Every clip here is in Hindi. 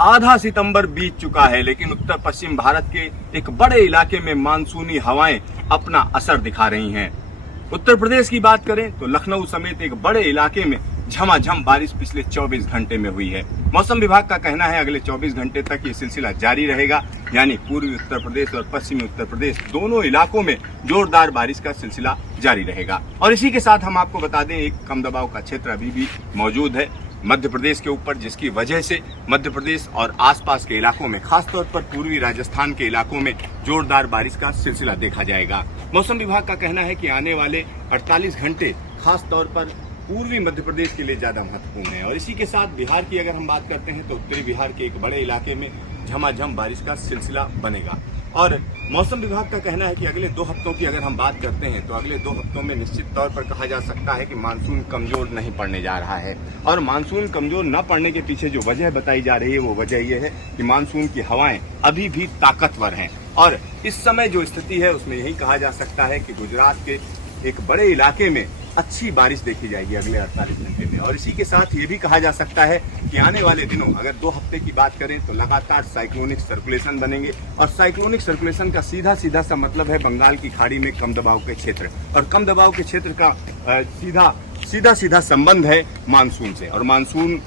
आधा सितंबर बीत चुका है, लेकिन उत्तर पश्चिम भारत के एक बड़े इलाके में मानसूनी हवाएं अपना असर दिखा रही हैं। उत्तर प्रदेश की बात करें तो लखनऊ समेत एक बड़े इलाके में झमाझम बारिश पिछले 24 घंटे में हुई है। मौसम विभाग का कहना है अगले 24 घंटे तक ये सिलसिला जारी रहेगा, यानी पूर्वी उत्तर प्रदेश और पश्चिमी उत्तर प्रदेश दोनों इलाकों में जोरदार बारिश का सिलसिला जारी रहेगा। और इसी के साथ हम आपको बता दें, एक कम दबाव का क्षेत्र अभी भी मौजूद है मध्य प्रदेश के ऊपर, जिसकी वजह से मध्य प्रदेश और आसपास के इलाकों में, खासतौर पर पूर्वी राजस्थान के इलाकों में जोरदार बारिश का सिलसिला देखा जाएगा। मौसम विभाग का कहना है कि आने वाले 48 घंटे खासतौर पर पूर्वी मध्य प्रदेश के लिए ज्यादा महत्वपूर्ण है। और इसी के साथ बिहार की अगर हम बात करते हैं तो उत्तरी बिहार के एक बड़े इलाके में झमाझम बारिश का सिलसिला बनेगा। और मौसम विभाग का कहना है कि अगले 2 हफ्तों की अगर हम बात करते हैं तो अगले 2 हफ्तों में निश्चित तौर पर कहा जा सकता है कि मानसून कमजोर नहीं पड़ने जा रहा है। और मानसून कमजोर न पड़ने के पीछे जो वजह बताई जा रही है वो वजह यह है कि मानसून की हवाएं अभी भी ताकतवर हैं। और इस समय जो स्थिति है उसमें यही कहा जा सकता है कि गुजरात के एक बड़े इलाके में अच्छी बारिश देखी जाएगी अगले 48 घंटे में। और इसी के साथ ये भी कहा जा सकता है कि आने वाले दिनों अगर 2 हफ्ते की बात करें तो लगातार साइक्लोनिक सर्कुलेशन बनेंगे। और साइक्लोनिक सर्कुलेशन का सीधा सा मतलब है बंगाल की खाड़ी में कम दबाव के क्षेत्र, और कम दबाव के क्षेत्र का सीधा संबंध है मानसून से। और मानसून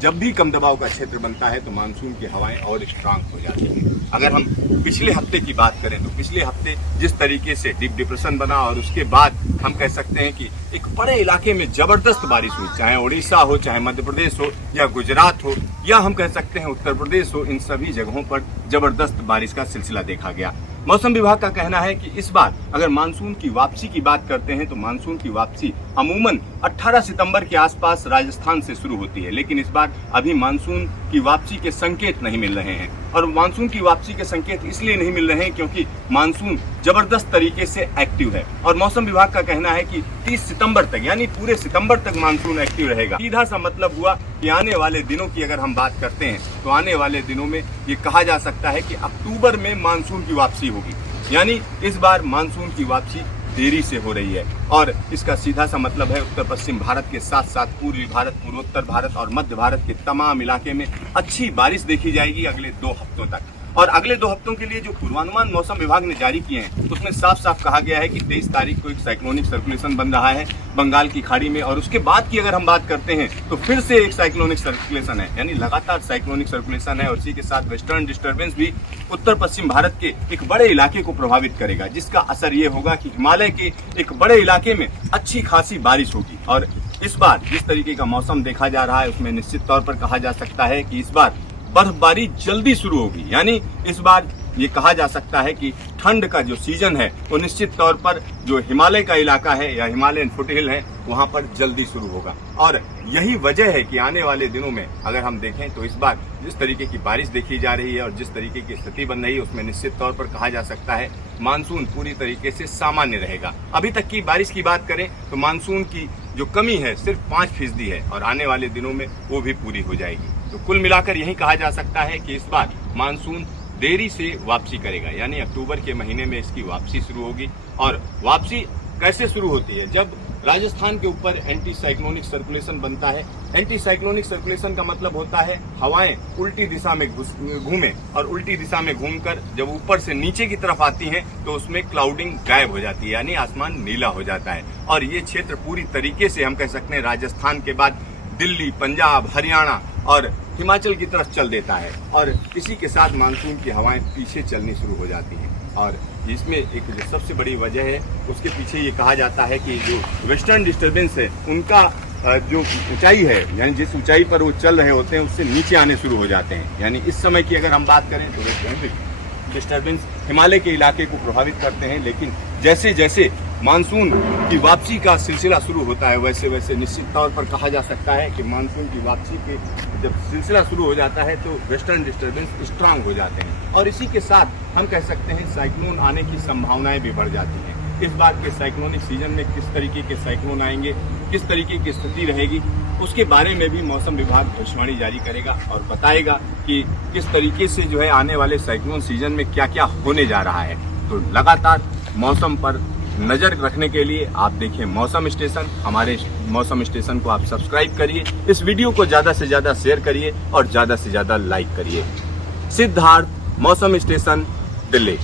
जब भी कम दबाव का क्षेत्र बनता है तो मानसून की हवाएं और स्ट्रांग हो जाती हैं। अगर हम पिछले हफ्ते की बात करें तो पिछले हफ्ते जिस तरीके से डीप डिप्रेशन बना और उसके बाद हम कह सकते हैं कि एक बड़े इलाके में जबरदस्त बारिश हुई, चाहे उड़ीसा हो, चाहे मध्य प्रदेश हो, या गुजरात हो, या हम कह सकते हैं उत्तर प्रदेश हो, इन सभी जगहों पर जबरदस्त बारिश का सिलसिला देखा गया। मौसम विभाग का कहना है कि इस बार अगर मानसून की वापसी की बात करते हैं तो मानसून की वापसी अमूमन 18 सितंबर के आसपास राजस्थान से शुरू होती है, लेकिन इस बार अभी मानसून की वापसी के संकेत नहीं मिल रहे हैं। और मानसून की वापसी के संकेत इसलिए नहीं मिल रहे हैं क्योंकि मानसून जबरदस्त तरीके से एक्टिव है। और मौसम विभाग का कहना है कि 30 सितंबर तक, यानी पूरे सितंबर तक मानसून एक्टिव रहेगा। सीधा सा मतलब हुआ कि आने वाले दिनों की अगर हम बात करते हैं तो आने वाले दिनों में ये कहा जा सकता है कि अक्टूबर में मानसून की वापसी होगी, यानी इस बार मानसून की वापसी देरी से हो रही है। और इसका सीधा सा मतलब है उत्तर पश्चिम भारत के साथ साथ पूर्वी भारत, पूर्वोत्तर भारत और मध्य भारत के तमाम इलाके में अच्छी बारिश देखी जाएगी अगले 2 हफ्तों तक। और अगले 2 हफ्तों के लिए जो पूर्वानुमान मौसम विभाग ने जारी किए हैं उसमें साफ कहा गया है कि 23 तारीख को एक साइक्लोनिक सर्कुलेशन बन रहा है बंगाल की खाड़ी में, और उसके बाद की अगर हम बात करते हैं तो फिर से एक साइक्लोनिक सर्कुलेशन है, यानी लगातार साइक्लोनिक सर्कुलेशन है। और इसी के साथ वेस्टर्न डिस्टर्बेंस भी उत्तर पश्चिम भारत के एक बड़े इलाके को प्रभावित करेगा, जिसका असर ये होगा कि हिमालय के एक बड़े इलाके में अच्छी खासी बारिश होगी। और इस बार जिस तरीके का मौसम देखा जा रहा है उसमें निश्चित तौर पर कहा जा सकता है कि इस बार बर्फबारी जल्दी शुरू होगी, यानी इस बार ये कहा जा सकता है कि ठंड का जो सीजन है वो निश्चित तौर पर जो हिमालय का इलाका है या हिमालयन फुटहिल है वहां पर जल्दी शुरू होगा। और यही वजह है कि आने वाले दिनों में अगर हम देखें तो इस बार जिस तरीके की बारिश देखी जा रही है और जिस तरीके की स्थिति बन रही है उसमें निश्चित तौर पर कहा जा सकता है मानसून पूरी तरीके से सामान्य रहेगा। अभी तक की बारिश की बात करें तो मानसून की जो कमी है सिर्फ 5% है और आने वाले दिनों में वो भी पूरी हो जाएगी। तो कुल मिलाकर यही कहा जा सकता है कि इस बार मानसून देरी से वापसी करेगा, यानी अक्टूबर के महीने में इसकी वापसी शुरू होगी। और वापसी कैसे शुरू होती है? जब राजस्थान के ऊपर एंटी साइक्लोनिक सर्कुलेशन बनता है। एंटी साइक्लोनिक सर्कुलेशन का मतलब होता है हवाएं उल्टी दिशा में घूमे, और उल्टी दिशा में घूमकर जब ऊपर से नीचे की तरफ आती हैं तो उसमें क्लाउडिंग गायब हो जाती है, यानी आसमान नीला हो जाता है। और ये क्षेत्र पूरी तरीके से हम कह सकते हैं राजस्थान के बाद दिल्ली, पंजाब, हरियाणा और हिमाचल की तरफ चल देता है। और इसी के साथ मानसून की हवाएं पीछे चलनी शुरू हो जाती हैं। और इसमें एक जो सबसे बड़ी वजह है उसके पीछे ये कहा जाता है कि जो वेस्टर्न डिस्टर्बेंस है उनका जो ऊंचाई है, यानी जिस ऊंचाई पर वो चल रहे होते हैं उससे नीचे आने शुरू हो जाते हैं। यानी इस समय की अगर हम बात करें तो वेस्टर्न डिस्टर्बेंस हिमालय के इलाके को प्रभावित करते हैं, लेकिन जैसे जैसे मानसून की वापसी का सिलसिला शुरू होता है वैसे वैसे निश्चित तौर पर कहा जा सकता है कि मानसून की वापसी के जब सिलसिला शुरू हो जाता है तो वेस्टर्न डिस्टर्बेंस स्ट्रांग हो जाते हैं। और इसी के साथ हम कह सकते हैं साइक्लोन आने की संभावनाएं भी बढ़ जाती हैं। इस बार के साइक्लोनिक सीजन में किस तरीके के साइक्लोन आएंगे, किस तरीके की स्थिति रहेगी, उसके बारे में भी मौसम विभाग भविष्यवाणी जारी करेगा और बताएगा कि किस तरीके से जो है आने वाले साइक्लोन सीजन में क्या क्या होने जा रहा है। तो लगातार मौसम पर नजर रखने के लिए आप देखें मौसम स्टेशन। हमारे मौसम स्टेशन को आप सब्सक्राइब करिए, इस वीडियो को ज्यादा से ज्यादा शेयर करिए और ज्यादा से ज्यादा लाइक करिए। सिद्धार्थ, मौसम स्टेशन, दिल्ली।